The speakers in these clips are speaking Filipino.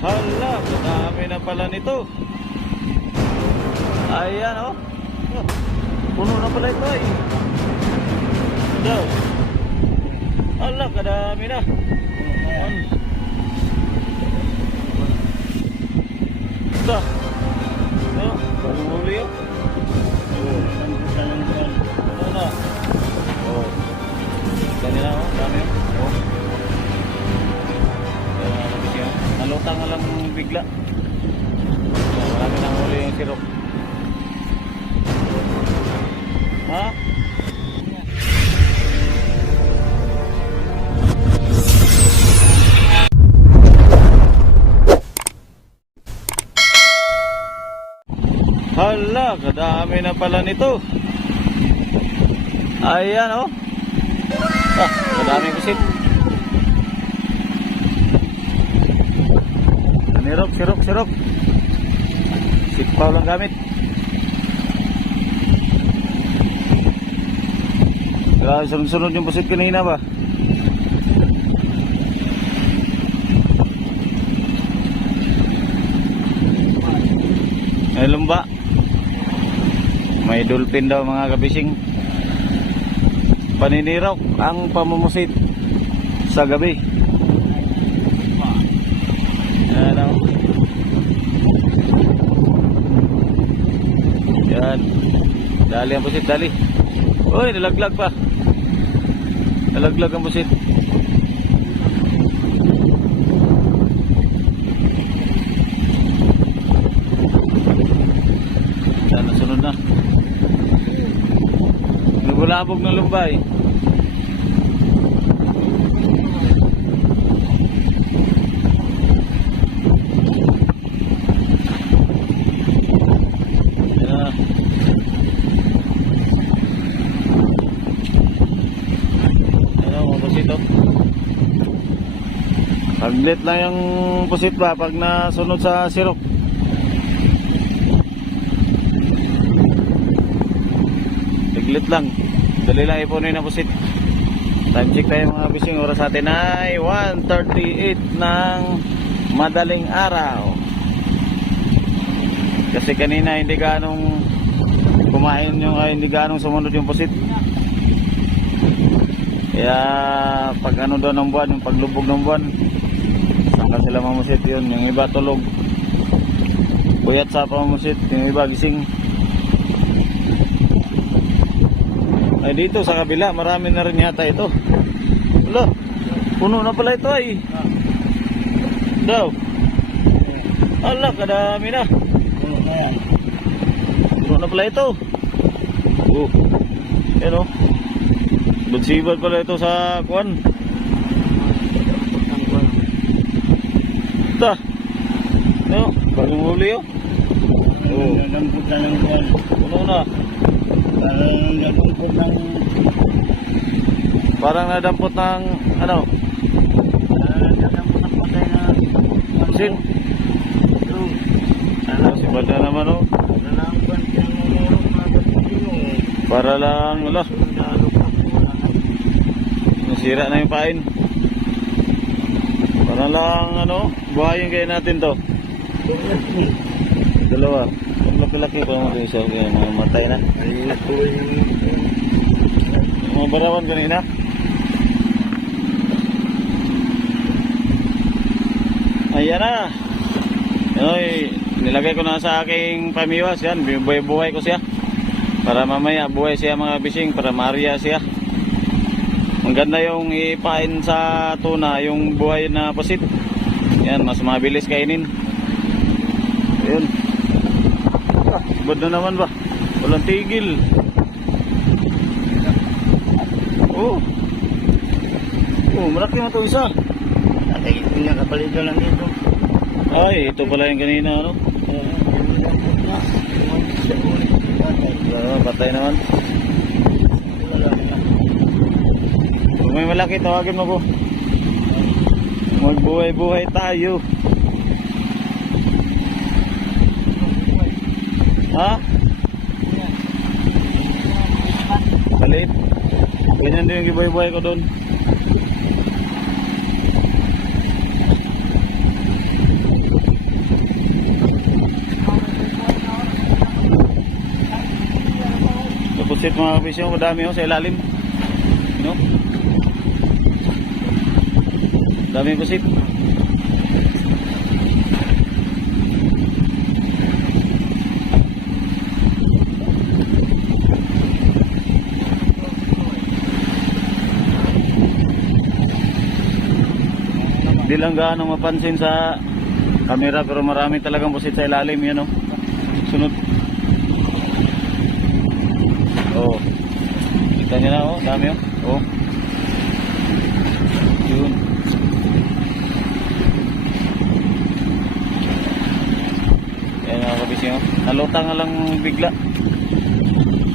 Hala, madami na pala nito. Ayan oh. Puno na pala ito ay. Daw. Hala, kadami na. Ito. Oh, bagong huli oh. Oh. Bigla. Oh, marami nang huli yung sirok. Ha? Hala, kadami na pala nito. Ayan oh. Ah, kadami kusit. Sirok, sirok, sirok. Sikpaw lang gamit. Grabe, sunod-sunod yung pusit kanina ba? May lumba. May dolphin daw mga kabising. Paninirok ang pamumusit sa gabi. Yan o. Yan. Dali ang pusit, dali. Uy, nalaglag pa. Nalaglag ang pusit. Yan, nasunod na. Nabulabog ng lumbay. Yan. Ano, mga pusit oh. Paglit lang yung pusit ba pag nasunod sa sirok. Tiglit lang. Dali lang ipunin ang pusit. Time check tayo mga bising. Oras natin ay 1.38 ng madaling araw. Kasi kanina hindi ganong kumain yung ay hindi ganong sumunod yung pusit. Kaya pag ano daw ng buwan, yung paglubog ng buwan, sila mamusit yun. Yung iba tulog. Buyat sa pamamusit, yung iba gising. Ay dito sa kabila, marami na rin yata ito. Wala, puno na pala ito ay. Daw. Ala, kadami na. Puno na pala ito. Oh. Yan o. Bagsibad pala ito sa kuan. Ta. No, bagong huli oh. Oh, ng buwan. puno na. Parang nagpupot ng... Parang nadampot ng ano, Parang nagpupot ng patay na... sin. Ito. Ano, si Bada naman oh. Nalangkan siya ng meron na pagpilong. Para lang, wala, nasira na yung pain. Para lang, ano, buhayin kayo natin to. Dalawa. Laki-laki pa naman isa. Kaya mga matay na. Ay, ako'y... Mga barawan kanina. Ayan na. Ay, nilagay ko na sa aking pamiwas. Yan, buhay-buhay ko siya. Para mamaya buhay siya mga bising. Para maria siya. Ang ganda yung ipain sa tuna, yung buhay na pasit. Yan, mas mabilis kainin. Ayun. Ah, bad na naman ba? Walang tigil. Oh. Oh, malaki mo ito isa. Atay, pinakapalitan lang dito. Ay, ito pala yung kanina, ano? Ah, patay naman. Kung may malaki, tawagin mo ko. Magbuhay-buhay tayo. Ha? Salit. Ganyan din yung gibuhay-buhay ko doon. Deposit mga kapisyo, madami ho sa ilalim. You know? Dami pusit. Di lang gaano mapansin sa camera pero marami talagang pusit sa ilalim yan oh. Sunod. Oh. Kita niyo na oh, dami oh. Oh. Yun. Yan mga kabising oh. Nalutang na lang bigla.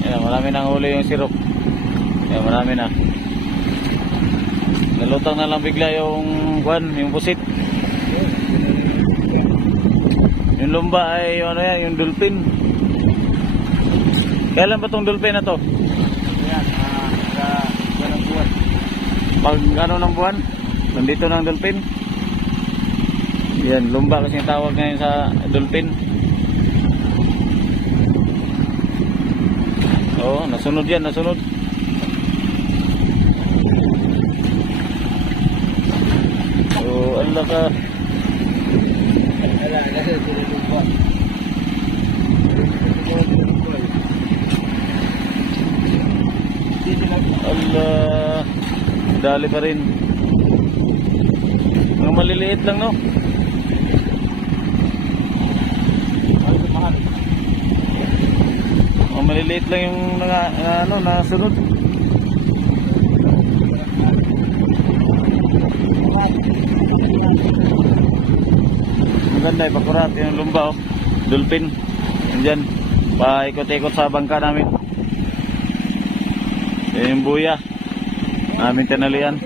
Yan, marami nang huli yung sirop. Yan, marami na. Nalutang na lang bigla yung kwan, yung pusit. Yung lumba ay yung ano yan, yung dolphin. Kailan ba tong dolphin na to? Yan, ah, sa ganang buwan. Pag ano ng buwan, nandito na ang dolphin. Yan, lumba kasi yung tawag ngayon sa dolphin. Oo, nasunod yan, nasunod. Oo, ala ka. Wala, kasi sinulubot. Dito lang. Ala, dali pa rin. Mga maliliit lang, no? Maliliit lang yung mga, ano, nasunod. Maganda, ipakurat yung lumba, oh. Dolphin. Andyan. Paikot-ikot sa bangka namin. Yan yung buya. Namin tinalian.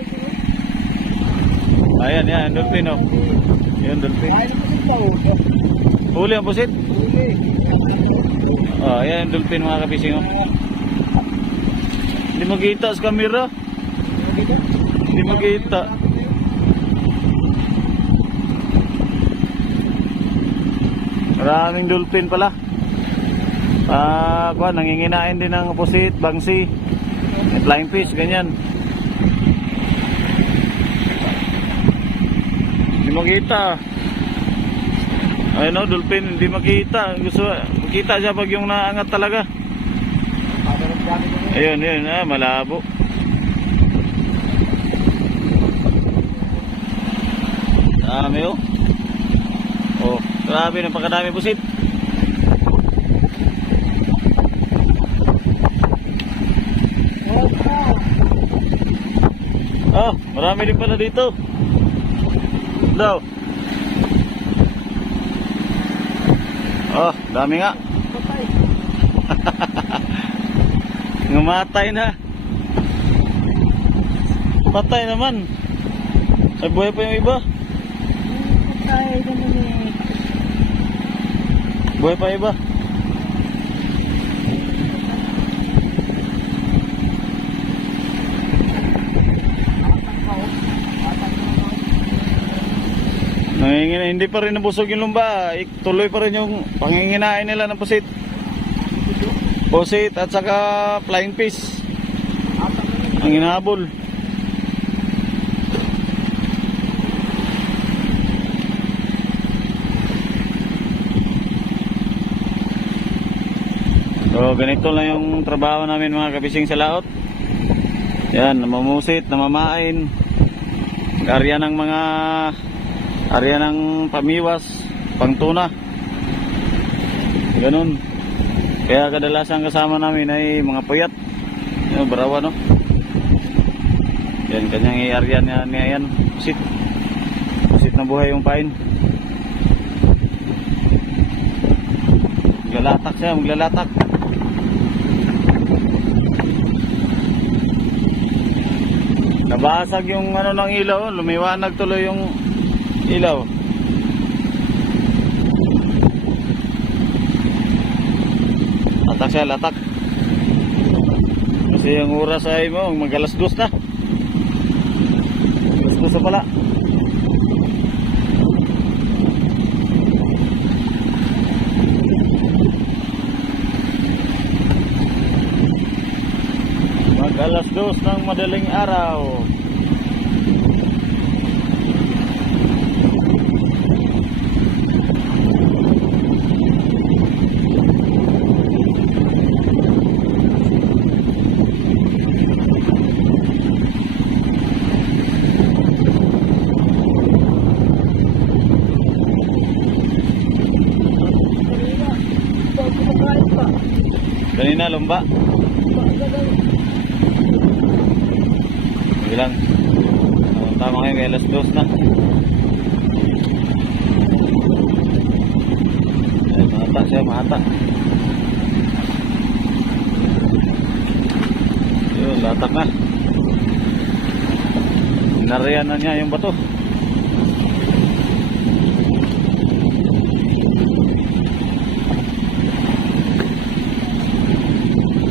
Ayan, yan, dolphin, oh. Yan, dolphin. Ay, ano pa ulo? Huli ang pusit. Huli. Oh, ayan yung dolphin mga kabising, oh. Hindi makita sa camera. Hindi makita. Maraming dolphin pala. Ah, kuha, nanginginain din ng pusit, bangsi, flying fish, ganyan. Hindi makita. Ayun o, dolphin, hindi makita. Gusto, makita siya pag yung naangat talaga. Ayun, yun, ah, malabo. Dami oh. Oh, grabe ng pagkadami pusit. Ah, marami din pala dito. Daw. Oh, dami nga. Patay. Ngumatay na. Patay naman. Ay buhay pa yung iba. Patay naman eh. Buhay pa iba. Nangingina, hindi pa rin nabusog yung lumba. Tuloy pa rin yung panginginain nila ng pusit. Pusit at saka flying fish. Ang hinahabol. So, ganito lang yung trabaho namin mga kabising sa laot. Yan, namamusit, namamain. Area ng mga area ng pamiwas, pangtuna. Ganun. Kaya kadalasan kasama namin ay mga puyat. Yung barawa, no? Yan, kanyang i-area niya, niya yan. Pusit. Pusit na buhay yung pain. Maglalatak siya, maglalatak. Nabasag yung ano ng ilaw, lumiwanag tuloy yung ilaw. Latak siya, latak. Kasi yung oras ay mo, magalas dos na. Alas dos na pala. alas dos ng madaling araw. Lumba. Sige lang. Tama ngayon alas dos na. Ay, mahata siya, mahata. Yun, latak na. Nariyan na niya yung bato.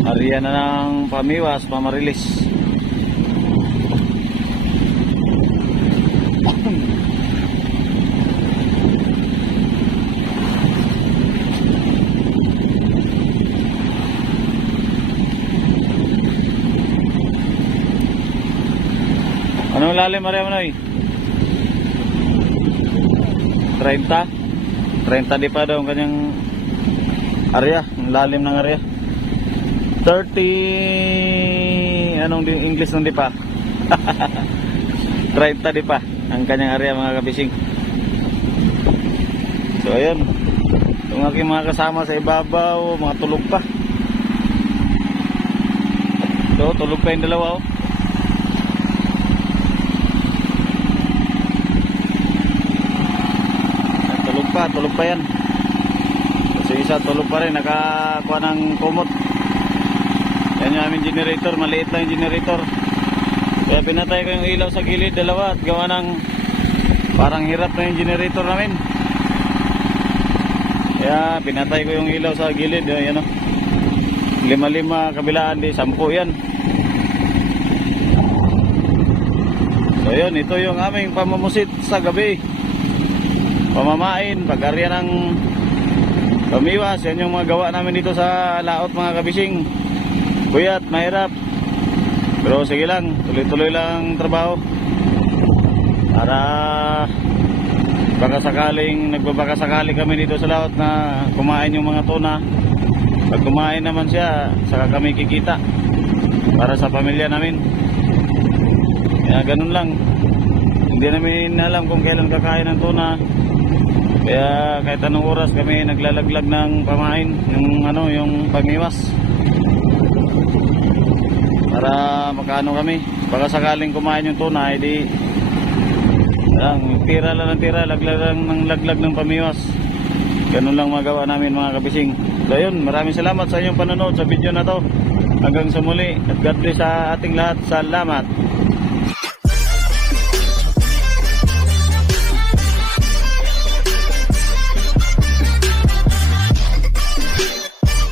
Ariyan na ng pamiwas, pamarilis. Anong lalim, Maria Manoy? 30? 30 di pa daw ang kanyang area, ang lalim ng area. 30 anong di, English nung di pa? 30 di pa ang kanyang area mga kabising. So ayun. Yung aking mga kasama sa ibabaw mga tulog pa. So tulog pa yung dalawa oh. Tulog pa tulog pa yan. Kasi isa tulog pa rin. Nakakuha ng kumot yan yung aming generator, maliit lang yung generator. Kaya pinatay ko yung ilaw sa gilid, dalawa, at gawa ng parang hirap na yung generator namin. Kaya pinatay ko yung ilaw sa gilid, yan, yan o. Lima-lima kabilaan, di sampu yan. So yun, ito yung aming pamumusit sa gabi. Pamamain, pag-arya ng pamiwas, yan yung mga gawa namin dito sa laot mga kabising. Buyat, mahirap. Pero sige lang, tuloy-tuloy lang trabaho. Para baka sakaling, nagbabaka sakali kami dito sa laot na kumain yung mga tuna. Pag kumain naman siya, saka kami kikita. Para sa pamilya namin. Kaya ganun lang. Hindi namin alam kung kailan kakain ng tuna. Kaya kahit anong oras kami naglalaglag ng pamain, yung ano, yung pamiwas para makaano kami? Baka sakaling kumain yung tuna edi lang tira lang ng tira laglag lang ng laglag ng pamiwas. Ganun lang magawa namin mga kabising. So yun maraming salamat sa inyong panonood sa video na to. Hanggang sa muli at God bless sa ating lahat. Salamat